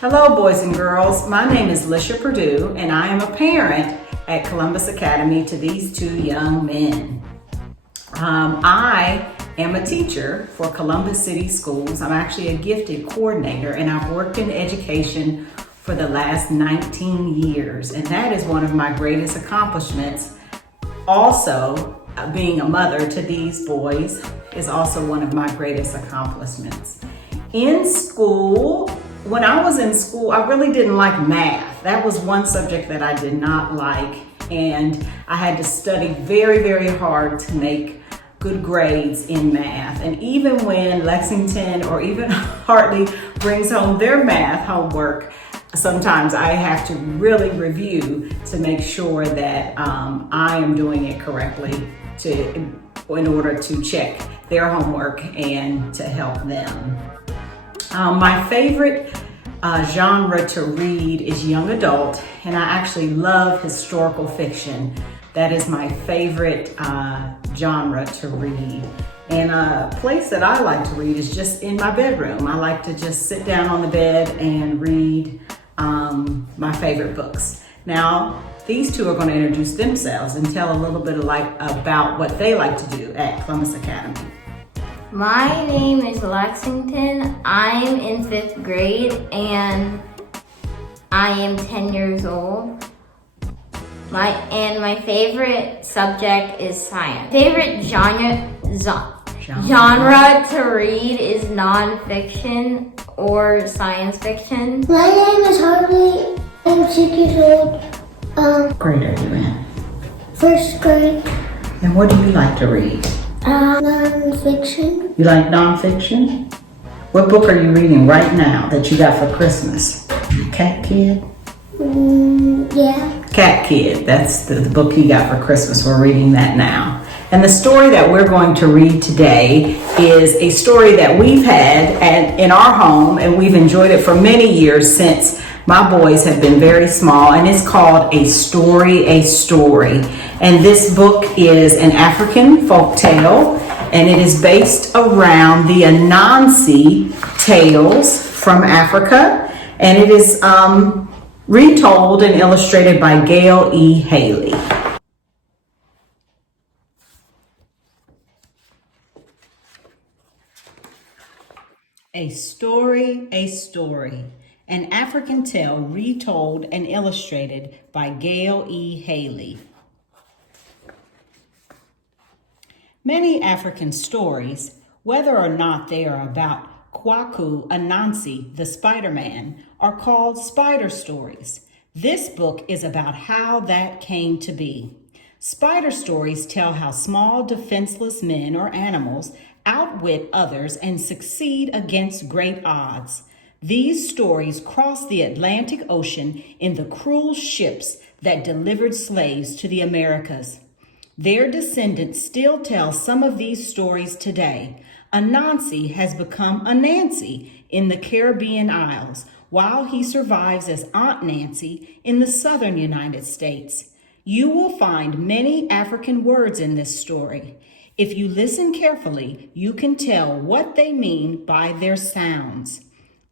Hello, boys and girls. My name is Lisha Purdue, and I am a parent at Columbus Academy to these two young men. I am a teacher for Columbus City Schools. I'm actually a gifted coordinator, and I've worked in education for the last 19 years, and that is one of my greatest accomplishments. Also, being a mother to these boys is also one of my greatest accomplishments. In school, when I was in school, I really didn't like math. That was one subject that I did not like, and I had to study very, very hard to make good grades in math. And even when Lexington or even Hartley brings home their math homework, sometimes I have to really review to make sure that I am doing it correctly in order to check their homework and to help them. My favorite genre to read is young adult, and I actually love historical fiction. That is my favorite genre to read. And a place that I like to read is just in my bedroom. I like to just sit down on the bed and read my favorite books. Now, these two are going to introduce themselves and tell a little bit about what they like to do at Columbus Academy. My name is Lexington. I'm in 5th grade and I am 10 years old. My favorite subject is science. Favorite genre to read is nonfiction or science fiction. My name is Hartley. I'm 6 years old. What grade are you in? 1st grade. And what do you like to read? Nonfiction. You like nonfiction? What book are you reading right now that you got for Christmas? Cat Kid? Yeah. Cat Kid, that's the book he got for Christmas. We're reading that now. And the story that we're going to read today is a story that we've had in our home, and we've enjoyed it for many years since my boys have been very small, and it's called A Story, A Story. And this book is an African folk tale, and it is based around the Anansi tales from Africa, and it is retold and illustrated by Gail E. Haley. A Story, A Story. An African tale retold and illustrated by Gail E. Haley. Many African stories, whether or not they are about Kwaku Anansi, the Spider-Man, are called spider stories. This book is about how that came to be. Spider stories tell how small, defenseless men or animals outwit others and succeed against great odds. These stories crossed the Atlantic Ocean in the cruel ships that delivered slaves to the Americas. Their descendants still tell some of these stories today. Anansi has become a Nancy in the Caribbean Isles, while he survives as Aunt Nancy in the southern United States. You will find many African words in this story. If you listen carefully, you can tell what they mean by their sounds.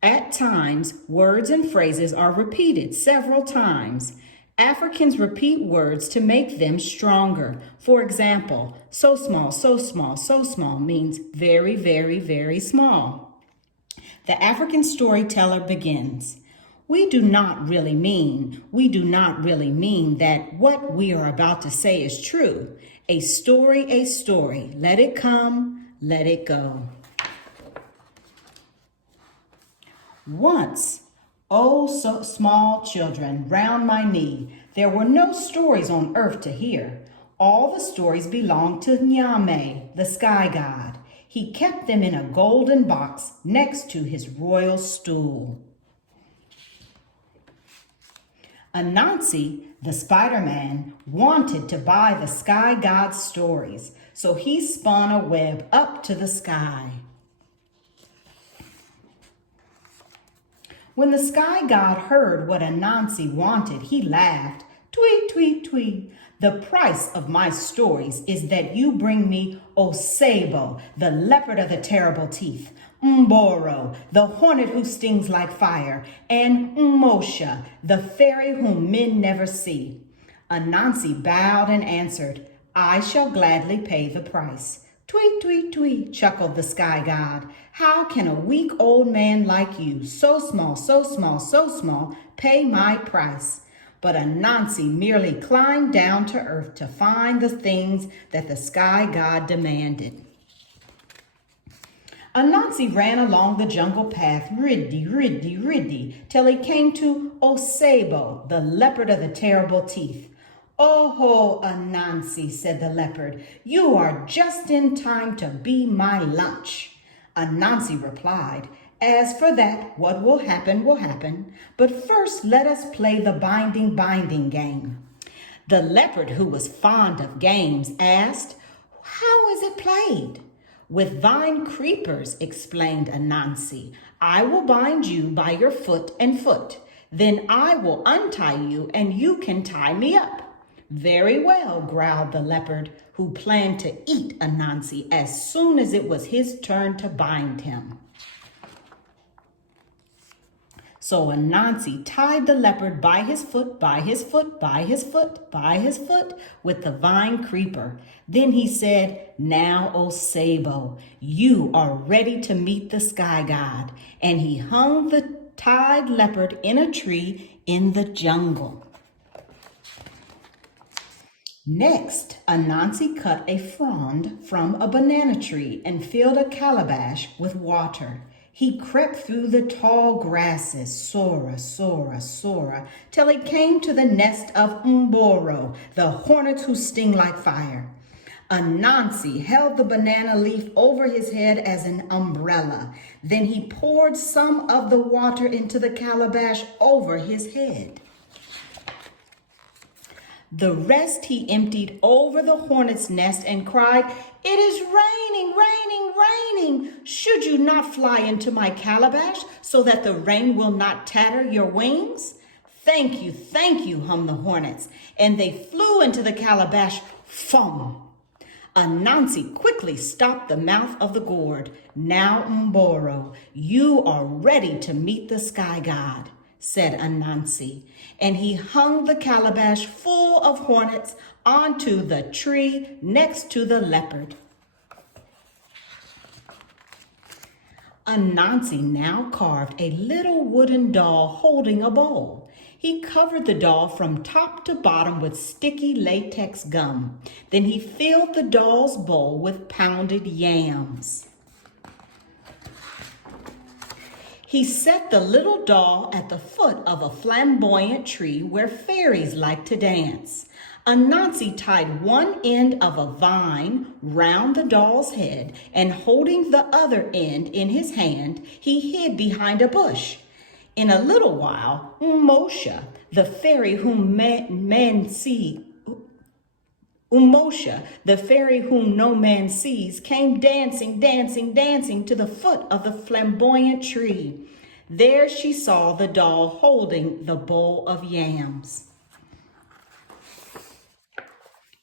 At times, words and phrases are repeated several times. Africans repeat words to make them stronger. For example, so small, so small, so small means very, very, very small. The African storyteller begins. We do not really mean that what we are about to say is true. A story, let it come, let it go. Once, oh so small children, round my knee, there were no stories on earth to hear. All the stories belonged to Nyame, the sky god. He kept them in a golden box next to his royal stool. Anansi, the Spider-Man, wanted to buy the sky god's stories, so he spun a web up to the sky. When the sky god heard what Anansi wanted, he laughed, Tweet, tweet, tweet. The price of my stories is that you bring me Osebo, the leopard of the terrible teeth, Mboro, the hornet who stings like fire, and Umosha, the fairy whom men never see. Anansi bowed and answered, I shall gladly pay the price. Tweet, tweet, tweet, chuckled the sky god. How can a weak old man like you, so small, so small, so small, pay my price? But Anansi merely climbed down to earth to find the things that the sky god demanded. Anansi ran along the jungle path, riddy, riddy, riddy, till he came to Osebo, the leopard of the terrible teeth. Oh, Anansi, said the leopard, you are just in time to be my lunch. Anansi replied, as for that, what will happen will happen, but first let us play the binding game. The leopard, who was fond of games, asked, how is it played? With vine creepers, explained Anansi. I will bind you by your foot and foot. Then I will untie you and you can tie me up. Very well, growled the leopard, who planned to eat Anansi as soon as it was his turn to bind him. So Anansi tied the leopard by his foot, by his foot, by his foot, by his foot, with the vine creeper. Then he said, now, Osebo, you are ready to meet the sky god. And he hung the tied leopard in a tree in the jungle. Next, Anansi cut a frond from a banana tree and filled a calabash with water. He crept through the tall grasses, Sora, Sora, Sora, till he came to the nest of Mboro, the hornets who sting like fire. Anansi held the banana leaf over his head as an umbrella. Then he poured some of the water into the calabash over his head. The rest he emptied over the hornet's nest and cried, it is raining, raining, raining. Should you not fly into my calabash so that the rain will not tatter your wings? Thank you, hummed the hornets. And they flew into the calabash, fum. Anansi quickly stopped the mouth of the gourd. Now, Mboro, you are ready to meet the sky god, said Anansi, and he hung the calabash full of hornets onto the tree next to the leopard. Anansi now carved a little wooden doll holding a bowl. He covered the doll from top to bottom with sticky latex gum. Then he filled the doll's bowl with pounded yams. He set the little doll at the foot of a flamboyant tree where fairies like to dance. Anansi tied one end of a vine round the doll's head, and holding the other end in his hand, he hid behind a bush. In a little while, Umosha, the fairy whom no man sees, came dancing, dancing, dancing to the foot of the flamboyant tree. There she saw the doll holding the bowl of yams.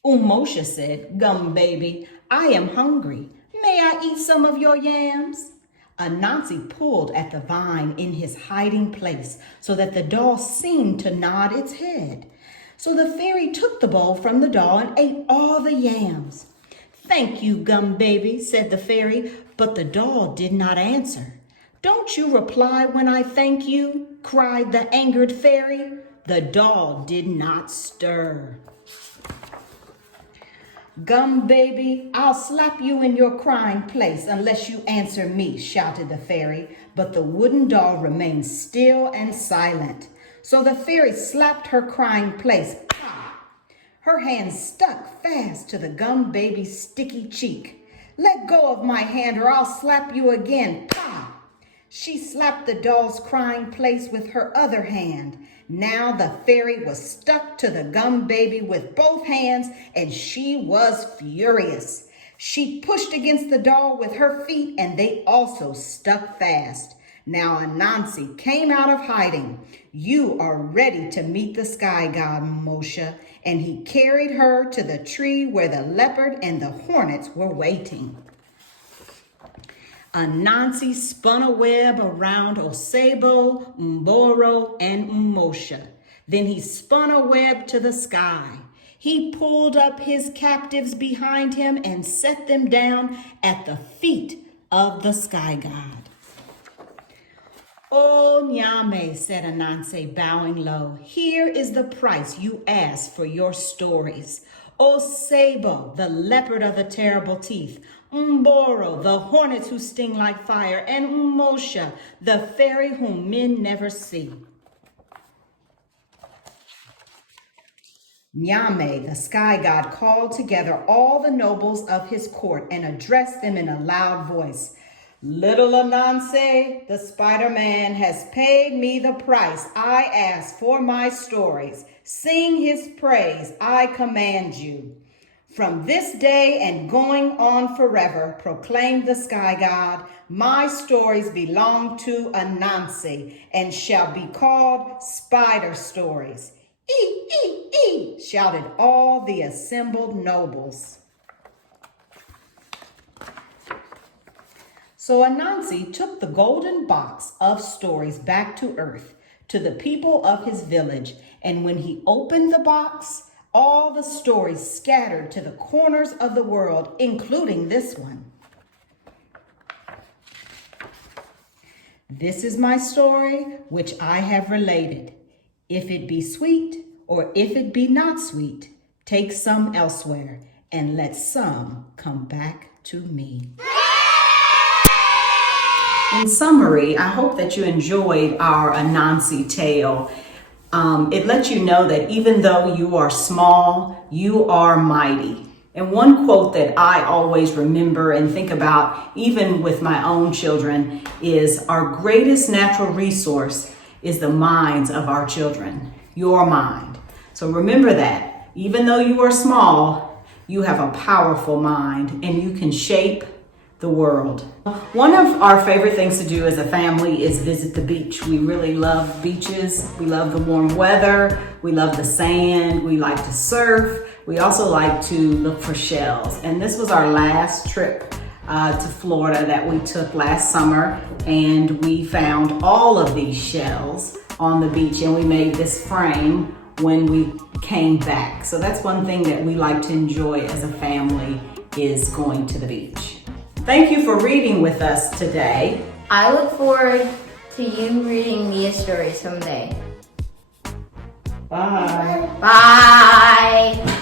Umosha said, Gum baby, I am hungry. May I eat some of your yams? Anansi pulled at the vine in his hiding place so that the doll seemed to nod its head. So the fairy took the bowl from the doll and ate all the yams. Thank you, Gum baby, said the fairy, but the doll did not answer. Don't you reply when I thank you, cried the angered fairy. The doll did not stir. Gum baby, I'll slap you in your crying place unless you answer me, shouted the fairy, but the wooden doll remained still and silent. So the fairy slapped her crying place. Pah! Her hand stuck fast to the Gum baby's sticky cheek. Let go of my hand or I'll slap you again. Pah! She slapped the doll's crying place with her other hand. Now the fairy was stuck to the Gum baby with both hands, and she was furious. She pushed against the doll with her feet, and they also stuck fast. Now Anansi came out of hiding. You are ready to meet the sky god, Moshe. And he carried her to the tree where the leopard and the hornets were waiting. Anansi spun a web around Osebo, Mboro, and Moshe. Then he spun a web to the sky. He pulled up his captives behind him and set them down at the feet of the sky god. "Oh, Nyame," said Anansi, bowing low, "here is the price you asked for your stories. O Sabo, the leopard of the terrible teeth, Mboro, the hornets who sting like fire, and Moshe, the fairy whom men never see." Nyame, the sky god, called together all the nobles of his court and addressed them in a loud voice. "Little Anansi, the Spider-Man, has paid me the price I asked for my stories. Sing his praise, I command you. From this day and going on forever, proclaimed the sky god, my stories belong to Anansi and shall be called spider stories. "Ee, ee, ee," shouted all the assembled nobles. So Anansi took the golden box of stories back to earth, to the people of his village, and when he opened the box, all the stories scattered to the corners of the world, including this one. "This is my story, which I have related. If it be sweet, or if it be not sweet, take some elsewhere, and let some come back to me." In summary, I hope that you enjoyed our Anansi tale. It lets you know that even though you are small, you are mighty. And one quote that I always remember and think about, even with my own children, is our greatest natural resource is the minds of our children, your mind. So remember that. Even though you are small, you have a powerful mind and you can shape the world. One of our favorite things to do as a family is visit the beach. We really love beaches. We love the warm weather. We love the sand. We like to surf. We also like to look for shells. And this was our last trip to Florida that we took last summer. And we found all of these shells on the beach and we made this frame when we came back. So that's one thing that we like to enjoy as a family, is going to the beach. Thank you for reading with us today. I look forward to you reading me a story someday. Bye. Bye.